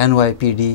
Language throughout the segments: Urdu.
NYPD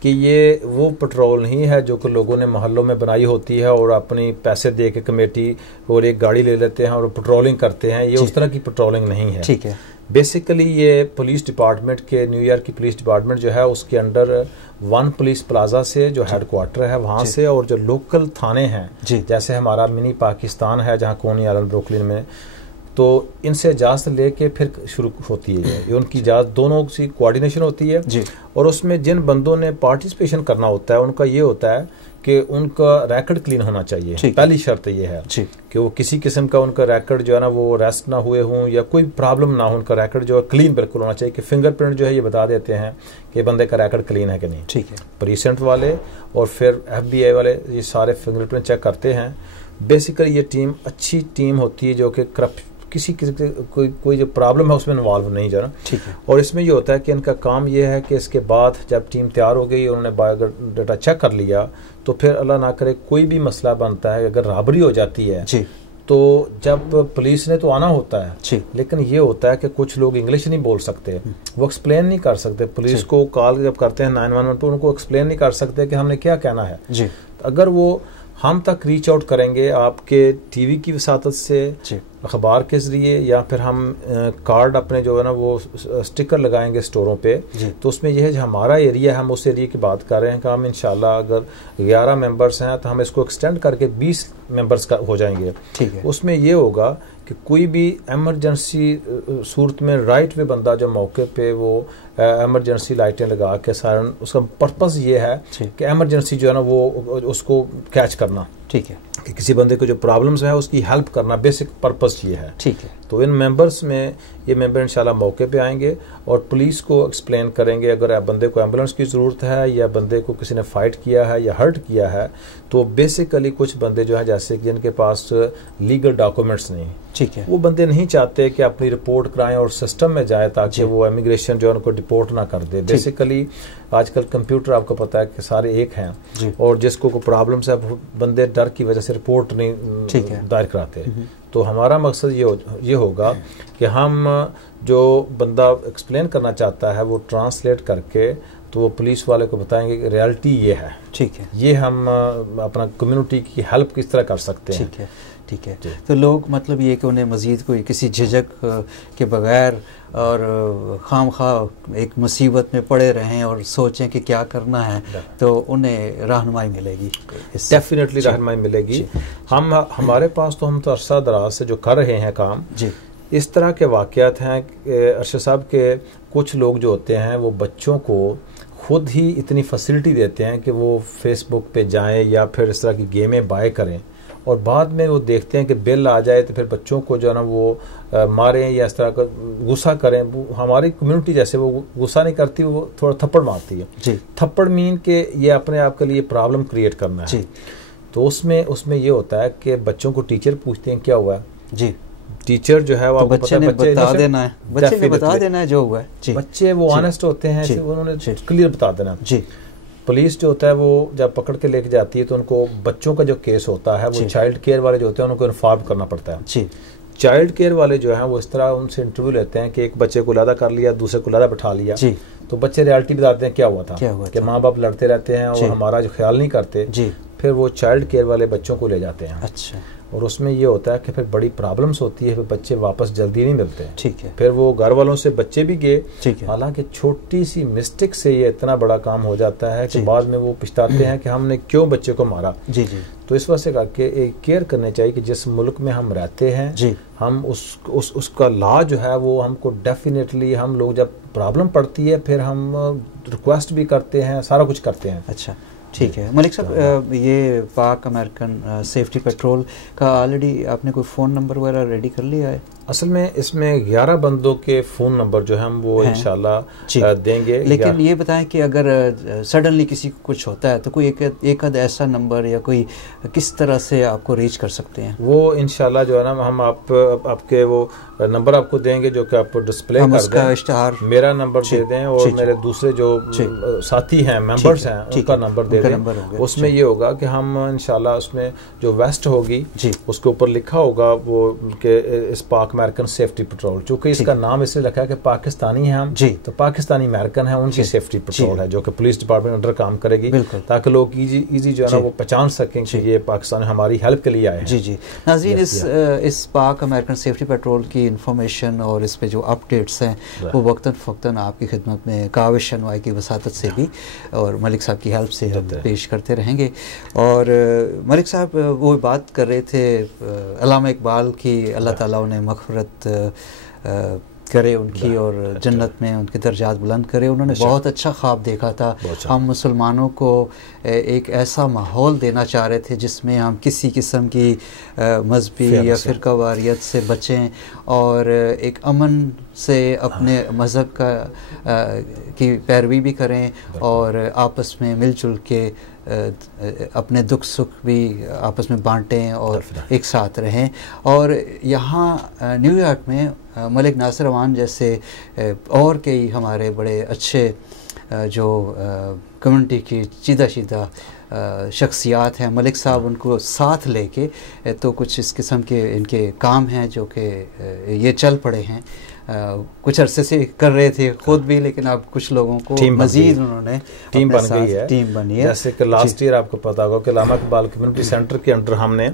کہ یہ وہ پٹرول نہیں ہے جو کہ لوگوں نے محلوں میں بنائی ہوتی ہے اور اپنی پیسے دے کے کمیٹی اور ایک گاڑی لے لیتے ہیں اور پٹرولنگ کرتے ہیں. یہ اس طرح کی پٹرولنگ نہیں ہے. ٹھیک ہے. بیسیکلی یہ پولیس ڈپارٹمنٹ کے نیو یارک کی پولیس ڈپارٹمنٹ جو ہے اس کے انڈر ون پولیس پلازا سے جو ہیڈ کوارٹر ہے وہاں سے اور جو لوکل تھانے ہیں جیسے ہمارا منی پاکستان ہے جہاں کونی آئلینڈ بروکلن میں, تو ان سے اجازت لے کے پھر شروع ہوتی ہے یہ ان کی اجازت, دونوں کی کوآرڈینیشن ہوتی ہے. اور اس میں جن بندوں نے پارٹیسپیشن کرنا ہوتا ہے ان کا یہ ہوتا ہے کہ ان کا ریکارڈ کلین ہونا چاہیے. پہلی شرط یہ ہے کہ وہ کسی قسم کا ان کا ریکارڈ جو ہے نا وہ ریسٹ نہ ہوئے ہوں یا کوئی پرابلم نہ ہو, ان کا ریکارڈ جو ہے کلین بالکل ہونا چاہیے. کہ فنگر پرنٹ جو ہے یہ بتا دیتے ہیں کہ بندے کا ریکارڈ کلین ہے کہ نہیں. ٹھیک ہے. پریسنٹ والے اور پھر FBI والے یہ سارے فنگر پرنٹ چیک کرتے ہیں. بیسیکلی یہ ٹیم اچھی ٹیم ہوتی ہے جو کہ کسی کوئی جو پرابلم ہے اس میں انوالو نہیں جانا. اور اس میں یہ ہوتا ہے کہ ان کا کام یہ ہے کہ اس کے بعد جب ٹیم تیار ہو گئی انہوں نے بایو ڈیٹا چیک کر لیا تو پھر اللہ نہ کرے کوئی بھی مسئلہ بنتا ہے, اگر رابری ہو جاتی ہے تو جب پولیس نے تو آنا ہوتا ہے لیکن یہ ہوتا ہے کہ کچھ لوگ انگلش نہیں بول سکتے, وہ ایکسپلین نہیں کر سکتے. پولیس کو کال جب کرتے ہیں 911 پہ ان کو ایکسپلین نہیں کر سکتے کہ ہم نے کیا کہنا ہے. اگر وہ ہم تک ریچ آؤٹ کریں گے آپ کے ٹی وی کی وساطت سے, اخبار کے ذریعے, یا پھر ہم کارڈ اپنے جو ہے نا وہ سٹیکر لگائیں گے سٹوروں پہ, تو اس میں یہ ہے جو ہمارا ایریا ہے ہم اس ایریا کی بات کر رہے ہیں کہ ہم انشاءاللہ اگر 11 ممبرس ہیں تو ہم اس کو ایکسٹینڈ کر کے 20 ممبرس کا ہو جائیں گے. اس میں یہ ہوگا کہ کوئی بھی ایمرجنسی صورت میں رائٹ وے بندہ جو موقع پہ وہ ایمرجنسی لائٹیں لگا کے سائرن, اس کا پرپز یہ ہے کہ ایمرجنسی جو ہے نا وہ اس کو کیچ کرنا. ٹھیک ہے. کہ کسی بندے کو جو پرابلمز ہیں اس کی ہیلپ کرنا, بیسک پرپز یہ ہے. ٹھیک ہے. تو ان ممبرس میں یہ ممبر انشاءاللہ موقع پہ آئیں گے اور پولیس کو ایکسپلین کریں گے اگر بندے کو ایمبولینس کی ضرورت ہے یا بندے کو کسی نے فائٹ کیا ہے یا ہرٹ کیا ہے. تو بیسیکلی کچھ بندے جو ہیں جیسے کہ جن کے پاس لیگل ڈاکومنٹس نہیں, ٹھیک ہے, وہ بندے نہیں چاہتے کہ اپنی رپورٹ کرائیں اور سسٹم میں جائے تاکہ وہ امیگریشن جو ہے ان کو ڈپورٹ نہ کر دے. بیسیکلی آج کل کمپیوٹر آپ کو پتا ہے کہ سارے ایک ہیں اور جس کو کوئی پرابلمس ہے بندے ڈر کی وجہ سے رپورٹ نہیں دائر کراتے. تو ہمارا مقصد یہ ہوگا کہ ہم جو بندہ ایکسپلین کرنا چاہتا ہے وہ ٹرانسلیٹ کر کے تو وہ پولیس والے کو بتائیں گے کہ ریالٹی یہ ہے. ٹھیک ہے. یہ ہم اپنا کمیونٹی کی ہیلپ کس طرح کر سکتے ہیں. ٹھیک ہے. ٹھیک ہے. تو لوگ مطلب یہ کہ انہیں مزید کوئی کسی جھجک کے بغیر اور خام خواہ ایک مصیبت میں پڑے رہیں اور سوچیں کہ کیا کرنا ہے تو انہیں رہنمائی ملے گی. ڈیفینیٹلی رہنمائی ملے گی. ہمارے پاس تو ہم تو عرصہ دراز سے جو کر رہے ہیں کام, اس طرح کے واقعات ہیں ارشد صاحب کے کچھ لوگ جو ہوتے ہیں وہ بچوں کو خود ہی اتنی فیسلٹی دیتے ہیں کہ وہ فیس بک پہ جائیں یا پھر اس طرح کی گیمیں بائی کریں اور بعد میں وہ دیکھتے ہیں کہ بل آ جائے تو پھر بچوں کو جو ہے نا وہ ماریں یا اس طرح کا غصہ کریں. ہماری کمیونٹی جیسے وہ غصہ نہیں کرتی, وہ تھوڑا تھپڑ مارتی ہے. تھپڑ مین کہ یہ اپنے آپ کے لیے پرابلم کریٹ کرنا ہے. تو اس میں یہ ہوتا ہے کہ بچوں کو ٹیچر پوچھتے ہیں کیا ہوا ہے. ٹیچر جو ہے وہ بچے نے بتا دینا ہے, بچے نے بتا دینا ہے جو ہوا ہے. بچے وہ آنیسٹ ہوتے ہیں, انہوں نے کلیئر بتا دینا. پولیس جو ہوتا ہے وہ جب پکڑ کے لے کے جاتی ہے تو ان کو بچوں کا جو کیس ہوتا ہے وہ چائلڈ کیئر والے جو ہوتے ہیں ان کو انفارم کرنا پڑتا ہے. چائلڈ کیئر والے جو ہیں وہ اس طرح ان سے انٹرویو لیتے ہیں کہ ایک بچے کو علیحدہ کر لیا, دوسرے کو علیحدہ بٹھا لیا, تو بچے ریالٹی بتاتے ہیں کیا ہوا تھا, کہ ماں باپ لڑتے رہتے ہیں اور ہمارا جو خیال نہیں کرتے. پھر وہ چائلڈ کیئر والے بچوں کو لے جاتے ہیں. اچھا. اور اس میں یہ ہوتا ہے کہ پھر بڑی پرابلمس ہوتی ہے, پھر بچے واپس جلدی نہیں ملتے. ٹھیک ہے. پھر وہ گھر والوں سے بچے بھی گئے, حالانکہ چھوٹی سی مسٹیک سے یہ اتنا بڑا کام ہو جاتا ہے کہ بعد میں وہ پچھتاتے ہیں کہ ہم نے کیوں بچے کو مارا. تو اس وجہ سے کر کے ایک کیئر کرنے چاہیے کہ جس ملک میں ہم رہتے ہیں ہم اس کا لا جو ہے وہ ہم کو ڈیفینیٹلی ہم لوگ جب پرابلم پڑتی ہے پھر ہم ریکویسٹ بھی کرتے ہیں, سارا کچھ کرتے ہیں. اچھا ٹھیک ہے. ملک صاحب یہ پاک امریکن سیفٹی پیٹرول کا آلریڈی آپ نے کوئی فون نمبر وغیرہ ریڈی کر لیا ہے؟ اصل میں اس میں 11 بندوں کے فون نمبر جو ہم وہ انشاءاللہ دیں گے. لیکن یہ بتائیں کہ اگر سڈنلی کسی کو کچھ ہوتا ہے تو کوئی ایک آدھ ایسا نمبر یا کوئی کس طرح سے آپ کو ریچ کر سکتے ہیں؟ وہ انشاءاللہ جو ہے نا ہم آپ کے وہ نمبر آپ کو دیں گے جو کہ آپ ڈسپلے کر دیں. اشتہار میرا نمبر دے دیں اور میرے دوسرے جو ساتھی ہیں ممبرس ہیں ان کا نمبر دے دیں. اس میں یہ ہوگا کہ ہم انشاءاللہ اس میں جو ویسٹ ہوگی اس کے اوپر لکھا ہوگا وہ کہ اس پاک امریکن سیفٹی پٹرول، چونکہ اس کا نام اس لیے رکھا ہے کہ پاکستانی ہیں ہم تو پاکستانی امریکن ہیں، ان کی سیفٹی پٹرول ہے جو کہ پولیس ڈپارٹمنٹ انڈر کام کرے گی تاکہ لوگ ایزی جو ہے نا وہ پہچان سکیں کہ یہ پاکستان ہماری ہیلپ کے لیے آئے ہیں. جی ناظرین، اس پاک امریکن سیفٹی پیٹرول کی انفارمیشن اور اس پہ جو اپڈیٹس ہیں وہ وقتاً فوقتاً آپ کی خدمت میں کاوش انوائی کی وساطت سے بھی اور ملک صاحب کی ہیلپ سے ہم پیش کرتے رہیں گے. اور ملک صاحب وہ بات کر رہے تھے علامہ اقبال کی، اللہ تعالیٰ انہیں مغفرت کرے ان کی اور جنت میں ان کے درجات بلند کرے. انہوں نے بہت اچھا خواب دیکھا تھا. ہم مسلمانوں کو ایک ایسا ماحول دینا چاہ رہے تھے جس میں ہم کسی قسم کی مذہبی یا فرقہ واریت سے بچیں اور ایک امن سے اپنے مذہب کی پیروی بھی کریں اور آپس میں مل جل کے اپنے دکھ سکھ بھی آپس میں بانٹیں اور ایک ساتھ رہیں. اور یہاں نیو یارک میں ملک ناصر اوان جیسے اور کئی ہمارے بڑے اچھے جو کمیونٹی کی چیدہ شخصیات ہیں، ملک صاحب ان کو ساتھ لے کے تو کچھ اس قسم کے ان کے کام ہیں جو کہ یہ چل پڑے ہیں. کچھ عرصے سے کر رہے تھے خود بھی، لیکن اب کچھ لوگوں کو مزید انہوں نے ٹیم بنی ہے. جیسے کہ لاسٹ ایئر آپ کو پتا ہوگا کہ علامہ اقبال کمیونٹی سینٹر کے انڈر ہم نے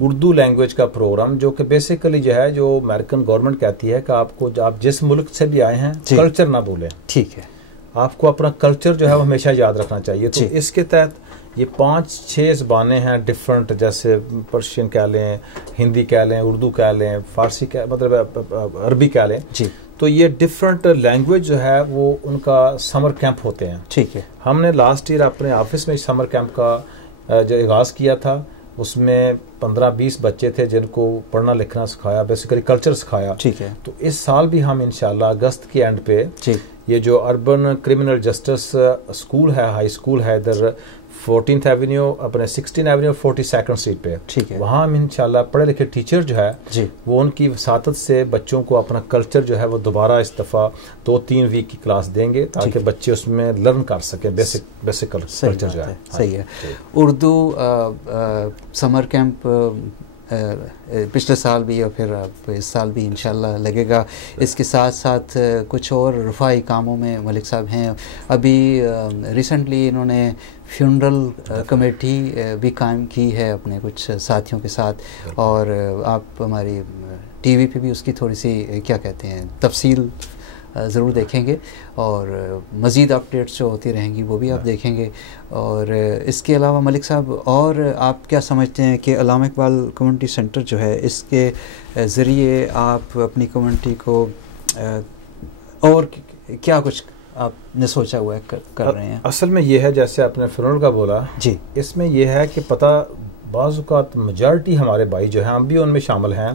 اردو لینگویج کا پروگرام، جو کہ بیسیکلی جو ہے جو امریکن گورنمنٹ کہتی ہے کہ آپ جس ملک سے بھی آئے ہیں کلچر نہ بھولیں. ٹھیک ہے، آپ کو اپنا کلچر جو ہے وہ ہمیشہ یاد رکھنا چاہیے. تو اس کے تحت یہ 5-6 زبانیں ہیں ڈفرنٹ، جیسے پرشین کہہ لیں، ہندی کہہ لیں، اردو کہہ لیں، فارسی مطلب عربی کہہ لیں. تو یہ ڈفرنٹ لینگویج جو ہے وہ ان کا سمر کیمپ ہوتے ہیں. ٹھیک ہے، ہم نے لاسٹ ایئر اپنے آفس میں سمر کیمپ کا جو آغاز کیا تھا، اس میں 15-20 بچے تھے جن کو پڑھنا لکھنا سکھایا، بیسیکلی کلچر سکھایا. ٹھیک ہے. تو اس سال بھی ہم انشاءاللہ اگست کے اینڈ پہ یہ جو اربن کرمنل جسٹس اسکول ہے، ہائی اسکول ہے ادھر 14th ایونیو اپنے 16 ایونیو 42nd اسٹریٹ پہ، ٹھیک ہے، وہاں ہم انشاءاللہ پڑھے لکھے ٹیچر جو ہے وہ ان کی وساطت سے بچوں کو اپنا کلچر جو ہے وہ دوبارہ اس دفعہ 2-3 ویک کی کلاس دیں گے تاکہ بچے اس میں لرن کر سکیں بیسک کلچر جو ہے. صحیح ہے. اردو سمر کیمپ پچھلے سال بھی اور پھر اس سال بھی انشاءاللہ لگے گا. اس کے ساتھ ساتھ کچھ اور رفاہی کاموں میں ملک صاحب ہیں. ابھی ریسنٹلی انہوں نے فیونرل کمیٹی بھی قائم کی ہے اپنے کچھ ساتھیوں کے ساتھ، اور آپ ہماری ٹی وی پہ بھی اس کی تھوڑی سی کیا کہتے ہیں تفصیل ضرور دیکھیں گے، اور مزید اپڈیٹس جو ہوتی رہیں گی وہ بھی آپ دیکھیں گے. اور اس کے علاوہ ملک صاحب اور آپ کیا سمجھتے ہیں کہ علامہ اقبال کمیونٹی سینٹر جو ہے اس کے ذریعے آپ اپنی کمیونٹی کو اور کیا کچھ آپ نے سوچا ہوا ہے کر رہے ہیں؟ اصل میں یہ ہے جیسے آپ نے فیونرل کا بولا، جی اس میں یہ ہے کہ پتہ بعض اوقات میجارٹی ہمارے بھائی جو ہیں ہم بھی ان میں شامل ہیں،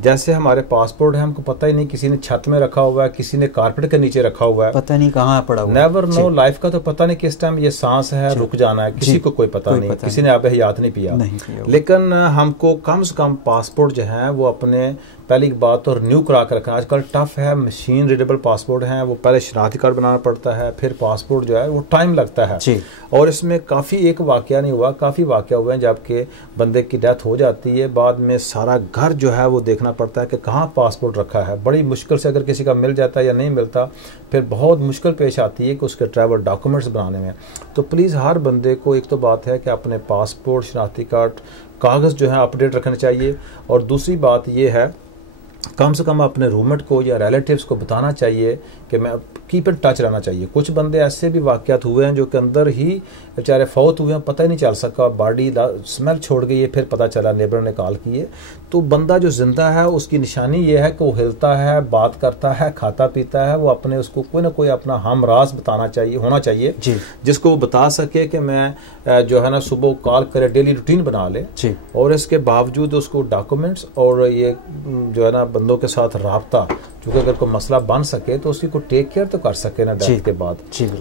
جیسے ہمارے پاسپورٹ ہے ہم کو پتہ ہی نہیں، کسی نے چھت میں رکھا ہوا ہے، کسی نے کارپیٹ کے نیچے رکھا ہوا ہے، پتہ نہیں کہاں پڑا ہوا ہے، نیور نو. لائف کا تو پتہ نہیں کس ٹائم یہ سانس ہے رک جانا ہے، کسی کو کوئی پتہ نہیں، کسی نے آپ حیات نہیں پیا. لیکن ہم کو کم سے کم پاسپورٹ جو ہیں وہ اپنے پہلی بات اور نیو کرا کے رکھنا. آج کل ٹف ہے، مشین ریڈیبل پاسپورٹ ہیں، وہ پہلے شناختی کارڈ بنانا پڑتا ہے، پھر پاسپورٹ جو ہے وہ ٹائم لگتا ہے. اور اس میں کافی ایک واقعہ نہیں ہوا، کافی واقعہ ہوئے ہیں جبکہ بندے کی ڈیتھ ہو جاتی ہے، بعد میں سارا گھر جو ہے وہ دیکھنا پڑتا ہے کہ کہاں پاسپورٹ رکھا ہے. بڑی مشکل سے اگر کسی کا مل جاتا ہے یا نہیں ملتا، پھر بہت مشکل پیش آتی ہے کہ اس کے ٹریول ڈاکومنٹس بنانے میں. تو پلیز ہر بندے کو ایک تو بات ہے کہ اپنے پاسپورٹ، شناختی کارڈ، کاغذ جو ہے اپڈیٹ رکھنے چاہیے. اور دوسری بات یہ ہے کم سے کم اپنے روم میٹ کو یا ریلیٹیوز کو بتانا چاہیے کہ میں کیپ ان ٹچ رہنا چاہیے. کچھ بندے ایسے بھی واقعات ہوئے ہیں جو کہ اندر ہی بیچارے فوت ہوئے ہیں، پتہ ہی نہیں چل سکا، باڈی اسمیل چھوڑ گئی ہے، پھر پتہ چلا نیبر نے کال کی ہے. تو بندہ جو زندہ ہے اس کی نشانی یہ ہے کہ وہ ہلتا ہے، بات کرتا ہے، کھاتا پیتا ہے، وہ اپنے اس کو کوئی نہ کوئی اپنا ہم راز بتانا چاہیے، ہونا چاہیے جس کو وہ بتا سکے کہ میں جو ہے نا صبح کال کرے، ڈیلی روٹین بنا لے. اور اس کے باوجود اس کو ڈاکومنٹس اور یہ جو ہے نا بندوں کے ساتھ رابطہ، کیونکہ اگر کوئی مسئلہ بن سکے تو اسی کو ٹیک کیئر تو کر سکے نا ڈیتھ کے بعد.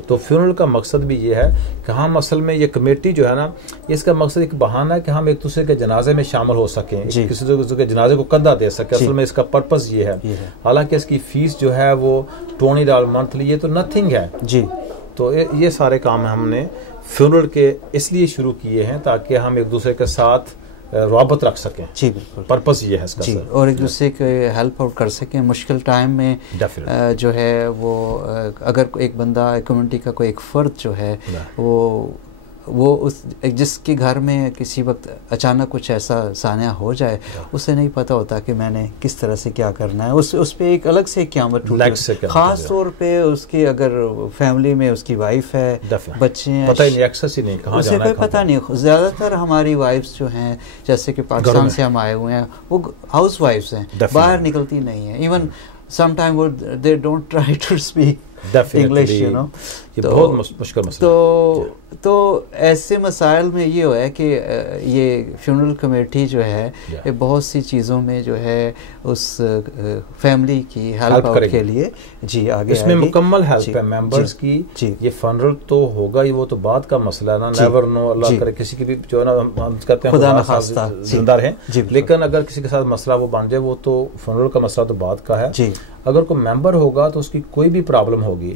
تو فیونرل کا مقصد بھی یہ ہے کہ ہم اصل میں یہ کمیٹی جو ہے نا اس کا مقصد ایک بہانہ ہے کہ ہم ایک دوسرے کے جنازے میں شامل ہو سکیں، کسی دوسرے کے جنازے کو کندھا دے سکیں. اصل میں اس کا پرپز یہ ہے. حالانکہ اس کی فیس جو ہے وہ $20 منتھلی، یہ تو نتھنگ ہے. تو یہ سارے کام ہم نے فیونرل کے اس لیے شروع کیے ہیں تاکہ ہم ایک دوسرے کے ساتھ روابط رکھ سکیں. جی بالکل, پرپس یہ ہے اس کا جی, سر. اور ایک دوسرے کے ہیلپ آؤٹ کر سکیں مشکل ٹائم میں. جو ہے وہ اگر ایک بندہ کمیونٹی کا کوئی ایک فرد جو ہے وہ اس جس کے گھر میں کسی وقت اچانک کچھ ایسا سانحہ ہو جائے, اسے نہیں پتہ ہوتا کہ میں نے کس طرح سے کیا کرنا ہے, اس پہ ایک الگ سے قیامت ٹوٹتی ہے. خاص طور پہ اس کی اگر فیملی میں اس کی وائف ہے, بچے ہیں, پتہ ہی نہیں, ایکسس ہی نہیں, کہاں جانا ہے, اسے کوئی پتہ نہیں. زیادہ تر ہماری وائفس جو ہیں جیسے کہ پاکستان سے ہم آئے ہوئے ہیں وہ ہاؤس وائفس ہیں, باہر نکلتی نہیں ہیں. Even some time they don't try to speak English, you know. یہ بہت مشکل مسئلہ ہے. تو ایسے مسائل میں یہ ہوا ہے کہ یہ فیونرل کمیٹی جو ہے یہ بہت سی چیزوں میں جو ہے اس فیملی کی ہیلپ آؤٹ کے لیے جی آگے اس میں مکمل ہیلپ ہے ممبرز کی. یہ فنرل تو ہوگا ہی, وہ تو بعد کا مسئلہ ہے نا, نیور نو, اللہ کرے کسی کی بھی جو ہے نا ہم کہتے ہیں خدا نخواستہ زندہ رہیں, لیکن اگر کسی کے ساتھ مسئلہ وہ بن جائے وہ تو فنرل کا مسئلہ تو بعد کا ہے. اگر کوئی ممبر ہوگا تو اس کی کوئی بھی پرابلم ہوگی.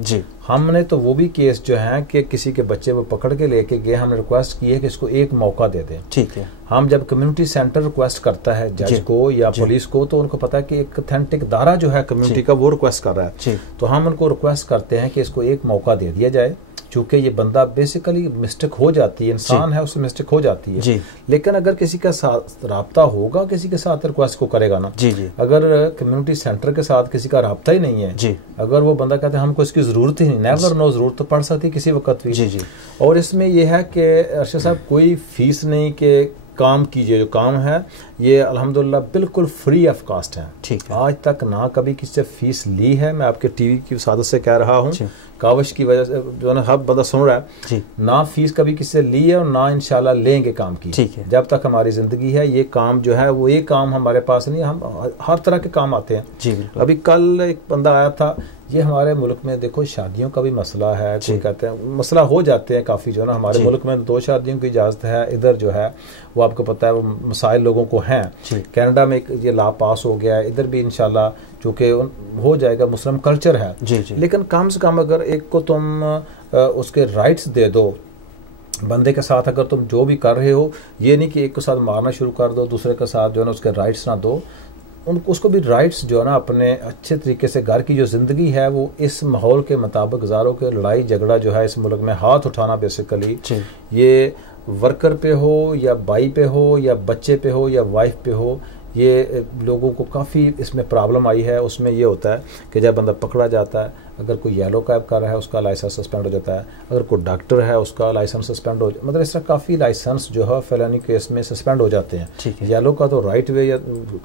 ہم نے تو وہ بھی کیس جو ہیں کہ کسی کے بچے وہ پکڑ کے لے کے گئے, ہم نے ریکویسٹ کی ہے کہ اس کو ایک موقع دے دیں. ٹھیک ہے, ہم جب کمیونٹی سینٹر ریکویسٹ کرتا ہے جج کو یا پولیس کو تو ان کو پتا ہے کہ ایک اتھینٹک ادارہ جو ہے کمیونٹی کا وہ ریکویسٹ کر رہا ہے, تو ہم ان کو ریکویسٹ کرتے ہیں کہ اس کو ایک موقع دے دیا جائے. چونکہ یہ بندہ بیسیکلی مسٹیک ہو جاتی ہے, انسان ہے, اس سے مسٹیک ہو جاتی ہے. لیکن اگر کسی کا ساتھ رابطہ ہوگا, کسی کے ساتھ ریکویسٹ کو کرے گا نا. اگر کمیونٹی سینٹر کے ساتھ کسی کا رابطہ ہی نہیں ہے, اگر وہ بندہ کہتا ہے ہم کو اس کی ضرورت ہی نہیں, نیور نو, ضرورت تو پڑ سکتی کسی وقت بھی. اور اس میں یہ ہے کہ ارشد صاحب کوئی فیس نہیں کہ کام کیجئے, جو کام ہے یہ الحمدللہ بالکل فری آف کاسٹ ہے. آج تک نہ کبھی کسی سے فیس لی ہے. میں آپ کے ٹی وی کی وسادت سے کہہ رہا ہوں, کاوش کی وجہ سے جو ہے ہر بندہ سن رہا ہے, نہ فیس کبھی کسی سے لی ہے اور نہ انشاءاللہ لیں گے کام کی. جب تک ہماری زندگی ہے یہ کام جو ہے وہ ایک کام ہمارے پاس نہیں, ہم ہر طرح کے کام آتے ہیں. ابھی کل ایک بندہ آیا تھا, یہ ہمارے ملک میں دیکھو شادیوں کا بھی مسئلہ ہے, کوئی کہتے ہیں مسئلہ ہو جاتے ہیں کافی جو ہے نا. ہمارے ملک میں 2 شادیوں کی اجازت ہے, ادھر جو ہے وہ آپ کو پتہ ہے وہ مسائل لوگوں کو ہیں. کینیڈا میں یہ لا پاس ہو گیا ہے, ادھر بھی انشاءاللہ چونکہ ہو جائے گا, مسلم کلچر ہے. لیکن کم سے کم اگر ایک کو تم اس کے رائٹس دے دو, بندے کے ساتھ اگر تم جو بھی کر رہے ہو, یہ نہیں کہ ایک کے ساتھ مارنا شروع کر دو, دوسرے کے ساتھ جو ہے نا اس کے رائٹس نہ دو, اس کو بھی رائٹس جو ہے نا اپنے اچھے طریقے سے گھر کی جو زندگی ہے وہ اس ماحول کے مطابق گزارو. کے لڑائی جھگڑا جو ہے اس ملک میں ہاتھ اٹھانا بیسیکلی یہ ورکر پہ ہو یا بائی پہ ہو یا بچے پہ ہو یا وائف پہ ہو, یہ لوگوں کو کافی اس میں پرابلم آئی ہے. اس میں یہ ہوتا ہے کہ جب بندہ پکڑا جاتا ہے, اگر کوئی یلو کیب کر رہا ہے اس کا لائسنس سسپینڈ ہو جاتا ہے, اگر کوئی ڈاکٹر ہے اس کا لائسنس سسپینڈ ہو, مطلب اس طرح کافی لائسنس جو ہے فیلانی کیس میں سسپینڈ ہو جاتے ہیں. یلو کا تو رائٹ وے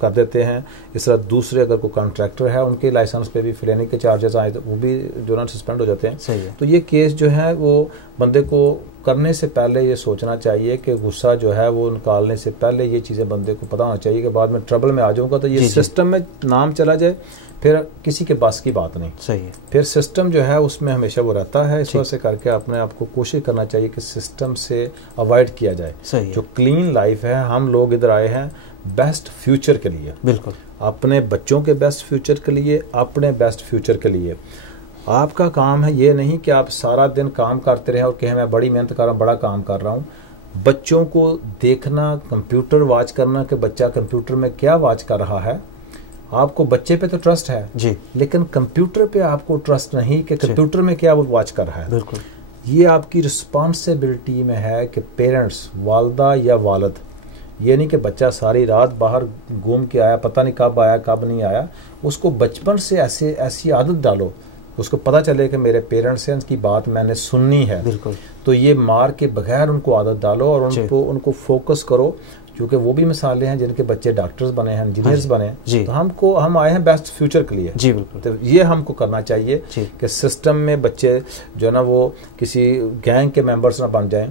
کر دیتے ہیں, اس طرح دوسرے اگر کوئی کانٹریکٹر ہے ان کے لائسنس پہ بھی فیلانی کے چارجز آئے تو وہ بھی جو ہے سسپینڈ ہو جاتے ہیں. تو یہ کیس جو ہے وہ بندے کو کرنے سے پہلے یہ سوچنا چاہیے کہ غصہ جو ہے وہ نکالنے سے پہلے یہ چیزیں بندے کو پتہ ہونا چاہیے کہ بعد میں ٹربل میں آ جاؤں گا تو یہ سسٹم میں نام چلا جائے, پھر کسی کے بس کی بات نہیں. صحیح ہے, پھر سسٹم جو ہے اس میں ہمیشہ وہ رہتا ہے. اس وجہ سے کر کے اپنے آپ کو کوشش کرنا چاہیے کہ سسٹم سے اوائڈ کیا جائے. جو کلین لائف ہے, ہم لوگ ادھر آئے ہیں بیسٹ فیوچر کے لیے, بالکل اپنے بچوں کے بیسٹ فیوچر کے لیے, اپنے بیسٹ فیوچر کے لیے. آپ کا کام ہے یہ نہیں کہ آپ سارا دن کام کرتے رہیں اور کہیں میں بڑی محنت کر رہا ہوں, بڑا کام کر رہا ہوں. بچوں کو دیکھنا, کمپیوٹر واچ کرنا کہ بچہ کمپیوٹر میں کیا واچ کر رہا ہے. آپ کو بچے پہ تو ٹرسٹ ہے لیکن کمپیوٹر پہ آپ کو ٹرسٹ نہیں کہ کمپیوٹر میں کیا وہ واچ کر رہا ہے. بالکل, یہ آپ کی رسپانسبلٹی میں ہے کہ پیرنٹس, والدہ یا والد, یہ نہیں کہ بچہ ساری رات باہر گھوم کے آیا, پتہ نہیں کب آیا کب نہیں آیا. اس کو بچپن سے ایسی عادت ڈالو, اس کو پتہ چلے کہ میرے پیرنٹس ہیں, ان کی بات میں نے سننی ہے. بالکل, تو یہ مار کے بغیر ان کو عادت ڈالو اور ان کو فوکس کرو, کیونکہ وہ بھی مثالیں ہیں جن کے بچے ڈاکٹرز بنے ہیں, انجینئرز بنے ہیں. تو ہم آئے ہیں بیسٹ فیوچر کے لیے. جی بالکل, تو یہ ہم کو کرنا چاہیے کہ سسٹم میں بچے جو ہے نا وہ کسی گینگ کے ممبرز نہ بن جائیں,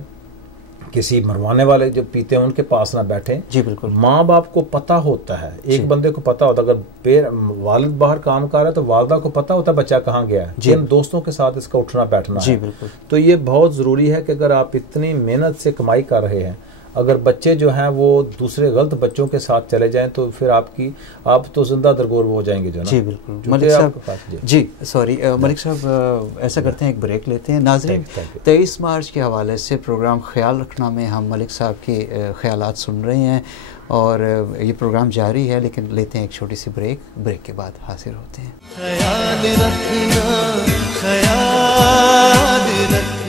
کسی مروانے والے جو پیتے ہیں ان کے پاس نہ بیٹھیں. جی بالکل, ماں باپ کو پتہ ہوتا ہے, ایک بندے کو پتہ ہوتا ہے, اگر والد باہر کام کر رہا ہے تو والدہ کو پتہ ہوتا ہے بچہ کہاں گیا ہے, جن دوستوں کے ساتھ اس کا اٹھنا بیٹھنا ہے. جی بالکل, تو یہ بہت ضروری ہے کہ اگر آپ اتنی محنت سے کمائی کر رہے ہیں, اگر بچے جو ہیں وہ دوسرے غلط بچوں کے ساتھ چلے جائیں تو پھر آپ تو زندہ درگور ہو جائیں گے جو نا. جی بالکل ملک صاحب. جی سوری ملک صاحب ایسا کرتے ہیں ایک بریک لیتے ہیں. ناظرین 23 مارچ کے حوالے سے پروگرام خیال رکھنا میں ہم ملک صاحب کے خیالات سن رہے ہیں اور یہ پروگرام جاری ہے، لیکن لیتے ہیں ایک چھوٹی سی بریک کے بعد حاضر ہوتے ہیں. خیال رکھنا، خیال رکھنا.